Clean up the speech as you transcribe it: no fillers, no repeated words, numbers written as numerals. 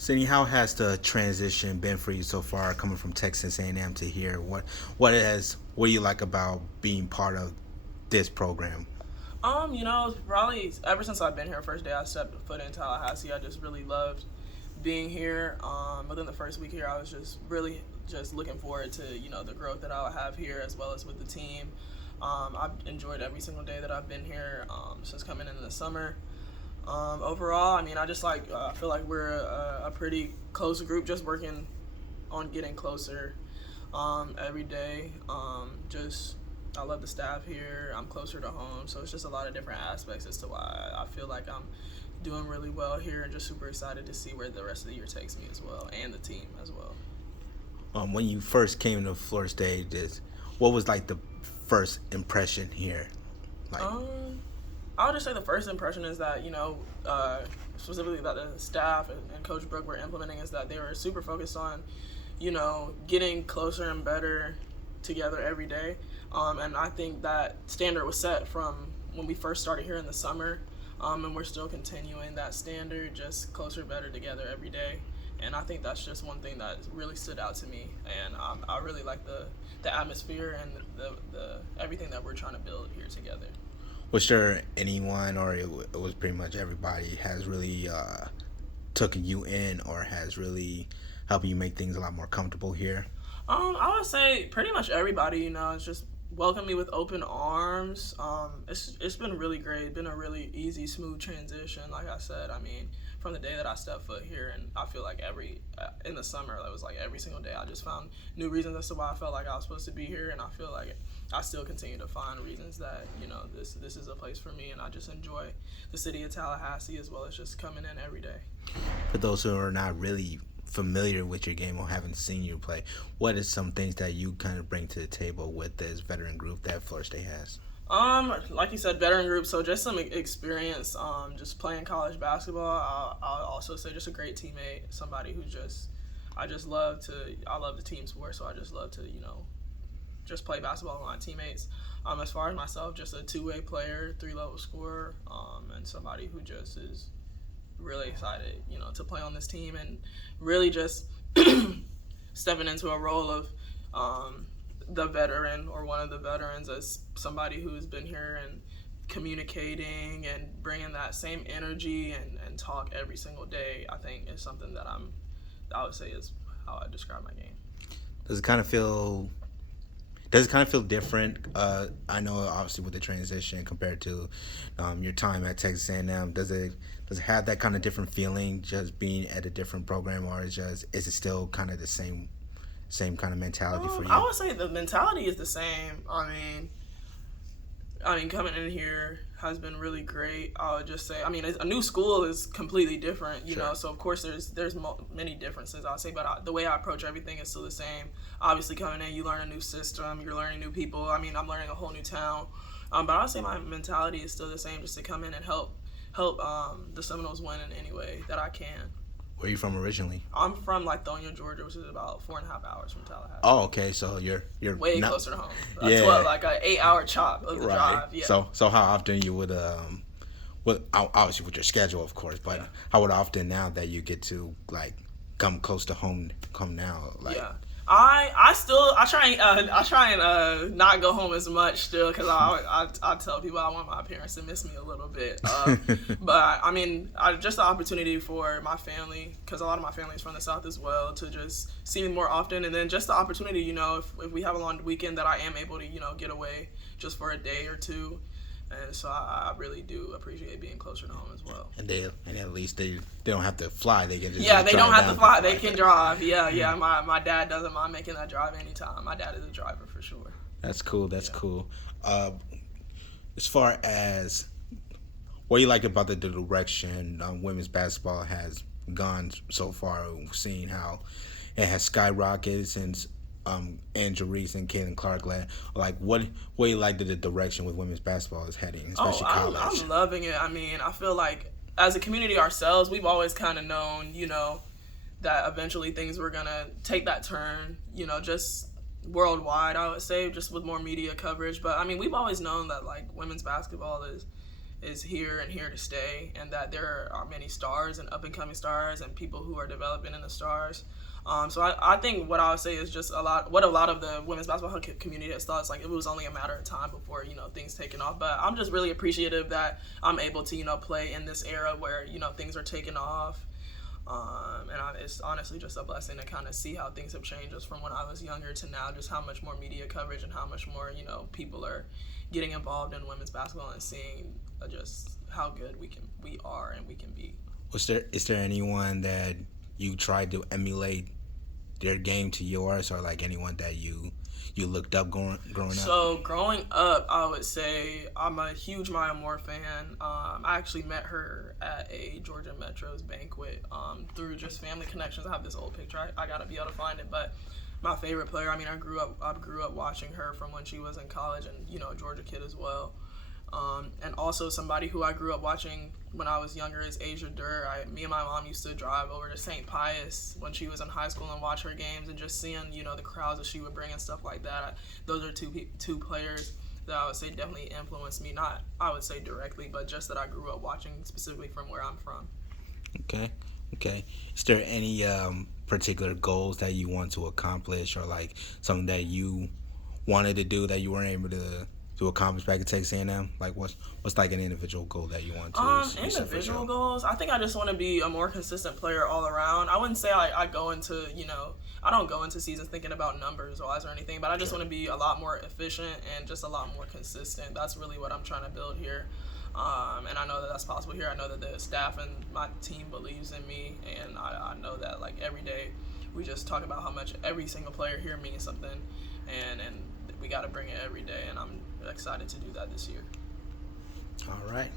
Sydney, how has the transition been for you so far, coming from Texas A&M to here? What do you like about being part of this program? Probably ever since I've been here, first day I stepped foot in Tallahassee, I just really loved being here. Within the first week here, I was just really just looking forward to the growth that I'll have here as well as with the team. I've enjoyed every single day that I've been here since coming in the summer. Overall, I mean, I feel like we're a pretty close group, just working on getting closer every day. Just I love the staff here. I'm closer to home, so it's just a lot of different aspects as to why I feel like I'm doing really well here, and just super excited to see where the rest of the year takes me as well, and the team as well. When you first came to Florida State, what was like the first impression here? Like, Um, I would just say the first impression is that specifically that the staff and Coach Brooke were implementing is that they were super focused on getting closer and better together every day. And I think that standard was set from when we first started here in the summer, and we're still continuing that standard, just closer, better together every day. And I think that's just one thing that really stood out to me, and I really like the atmosphere and the everything that we're trying to build here together. was there anyone, or it was pretty much everybody, has really taken you in, or has really helped you make things a lot more comfortable here? I would say pretty much everybody, it's just welcomed me with open arms. It's been really great. Been a really easy, smooth transition. Like I said, I mean, from the day that I stepped foot here, and I feel like in the summer, it was like every single day I just found new reasons as to why I felt like I was supposed to be here, and I feel like I still continue to find reasons that this is a place for me, and I just enjoy the city of Tallahassee as well as just coming in every day. For those who are not really familiar with your game or haven't seen you play, what is some things that you kind of bring to the table with this veteran group that Florida State has? Like you said, veteran group. So just some experience. Just playing college basketball. I'll also say just a great teammate. Somebody who I just love to. I love the team sport, so I just love to just play basketball with my teammates. As far as myself, just a two-way player, three-level scorer, and somebody who just is really excited, to play on this team and really just stepping into a role of the veteran or one of the veterans as somebody who's been here and communicating and bringing that same energy and talk every single day. I think is something that I would say is how I describe my game. Does it kind of feel Does it kind of feel different? I know obviously with the transition compared to your time at Texas A&M, does it have that kind of different feeling just being at a different program, or is it still kind of the same kind of mentality for I you? would say the mentality is the same. I mean, coming in here has been really great. I would just say, I mean, a new school is completely different, you Sure. know. So of course, there's many differences. I'll say, but the way I approach everything is still the same. Obviously, coming in, you learn a new system, you're learning new people. I mean, I'm learning a whole new town. But I'll say my mentality is still the same, just to come in and help the Seminoles win in any way that I can. Where are you from originally? I'm from Lithonia, Georgia, which is about 4.5 hours from Tallahassee. Oh, okay. So you're Way not, closer to home. yeah. 12, like an 8-hour chop of the Right. drive. Yeah. So how often you would obviously with your schedule, of course, but Yeah. how often now that you get to like come close to home, come now, like Yeah, I try and not go home as much still, because I tell people I want my parents to miss me a little bit. But I mean, just the opportunity for my family, because a lot of my family is from the South as well, to just see me more often, and then just the opportunity, if we have a long weekend, that I am able to get away just for a day or two. And so I really do appreciate being closer to home as well. and at least they don't have to fly. They can just Yeah, they drive don't have down to fly. They can drive. Yeah. My dad doesn't mind making that drive anytime. My dad is a driver for sure. That's cool. That's Yeah. cool. As far as what do you like about the direction women's basketball has gone so far, seeing how it has skyrocketed since Angel Reese and Caitlin Clark led. Like, what do you like that the direction with women's basketball is heading, especially college? I'm loving it. I mean, I feel like as a community ourselves, we've always kind of known, that eventually things were going to take that turn, just worldwide, I would say, just with more media coverage. But I mean, we've always known that like women's basketball is here and here to stay, and that there are many stars and up and coming stars and people who are developing in the stars. So I think what I would say is just what a lot of the women's basketball community has thought is like it was only a matter of time before things taking off. But I'm just really appreciative that I'm able to play in this era where things are taking off. It's honestly just a blessing to kind of see how things have changed just from when I was younger to now, just how much more media coverage and how much more people are getting involved in women's basketball and seeing just how good we are and we can be. Is there anyone that you tried to emulate their game to yours, or like anyone that you looked up growing up? So growing up, I would say I'm a huge Maya Moore fan. I actually met her at a Georgia Metro's banquet through just family connections. I have this old picture. I gotta be able to find it, but my favorite player. I mean, I grew up watching her from when she was in college, and a Georgia kid as well. And also somebody who I grew up watching when I was younger is Asia Durr. Me and my mom used to drive over to St. Pius when she was in high school and watch her games, and just seeing the crowds that she would bring and stuff like that. Those are two players that I would say definitely influenced me. Not I would say directly, but just that I grew up watching specifically from where I'm from. Okay. Is there any particular goals that you want to accomplish, or like something that you wanted to do that you weren't able to accomplish back at Texas A&M? Like what's like an individual goal that you want to individual goals? I think I just want to be a more consistent player all around. I wouldn't say I go into I don't go into seasons thinking about numbers wise or anything, but I just want to be a lot more efficient and just a lot more consistent. That's really what I'm trying to build here. And I know that that's possible here. I know that the staff and my team believes in me, and I know that like every day we just talk about how much every single player here means something, and we got to bring it every day, and I'm excited to do that this year. All right.